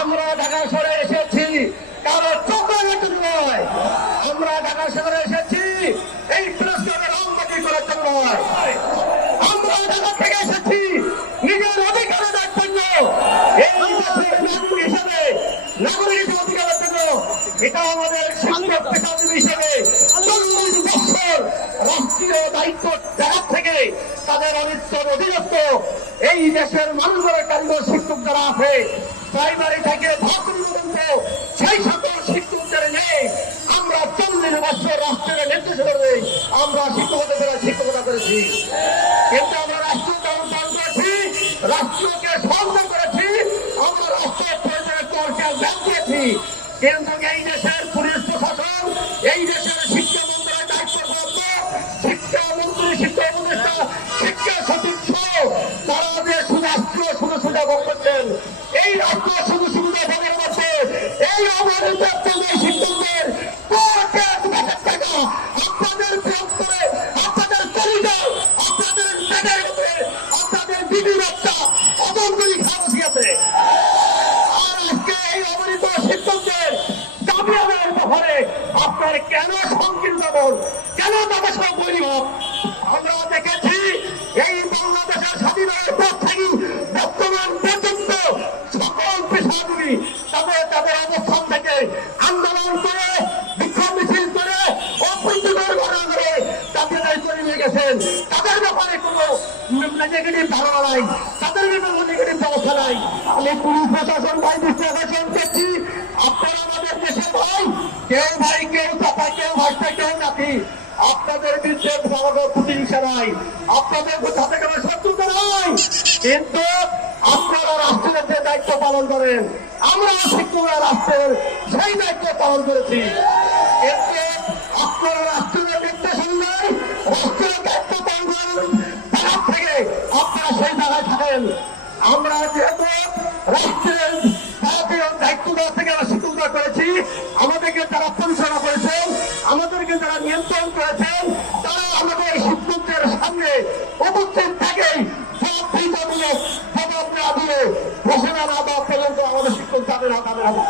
আমরা ঢাকা শহরে এসেছি, কারও চোখের নয়। আমরা ঢাকা শহরে এসেছি, এই প্রেস ক্লাবের রংবাজি করার জন্য নয় আমরা ঢাকা থেকে এসেছি, নিজের অধিকারের জন্য এই নাগরিক হিসেবে, নাগরিক অধিকারের জন্য এটা আমাদের শিক্ষক পেশাজীবী হিসেবে চল্লিশ বছর রাষ্ট্রীয় দায়িত্ব জায়গা থেকে তাদের অনিত্য অধীনস্থ এই দেশের মানুষের কারিগর শিক্ষক যারা আছে প্রাইমারি থেকে সেই সকল শিক্ষকদের নেই আমরা চল্লিশ বছর রাষ্ট্রের নির্দেশ করে আমরা দ্বারা শিক্ষকতা করেছি। কিন্তু আমরা রাষ্ট্রীয় কারণ পালন করেছি, রাষ্ট্রকে সহযোগ করেছি, আমরা রাষ্ট্রের চর্চা ব্যাপ করেছি। কিন্তু এই দেশের পুলিশ প্রশাসন, এই দেশের শিক্ষা মন্ত্রণের দায়িত্বপ্রাপ্ত শিক্ষা মন্ত্রী, শিক্ষা উপদেষ্টা, শিক্ষা সচিব আপনার কেন সংকীর্ণ মন কেন সব পরিমাপ আমরা দেখেছি এই বাংলাদেশের স্বাধীনতার পর থেকে বর্তমান পর্যন্ত সকল পেশাজীবী তাদের তাদের অবস্থান থেকে আন্দোলন করে, বিক্ষোভ মিছিল করে, অপ্রীতিকর ঘটনা করে তাদের দায়িত্ব নিয়ে গেছেন। তাদের ব্যাপারে কোনো নেগেটিভ ধারণা নাই। তাদের ব্যাপারে নেগেটিভ ব্যবস্থা নাই। আমি পুলিশ প্রশাসন ভাই দৃষ্টি আকর্ষণ করছি কেউ ভাই, কেউ কথা কেউ ভাষা কেউ নাকি আপনাদের বিরুদ্ধে বড় প্রতিহিংসা নাই আপনাদের সাথে কোনো শত্রুতা নাই। কিন্তু আপনারা রাষ্ট্রের যে দায়িত্ব পালন করেন। আমরা শিক্ষকরা রাষ্ট্রের সেই দায়িত্ব পালন করেছি। সামনে উপস্থিত থাকেই দিলে জবাব না দিয়ে ঘোষণা না দেওয়া পর্যন্ত আমাদের শিক্ষক যাবে না হবে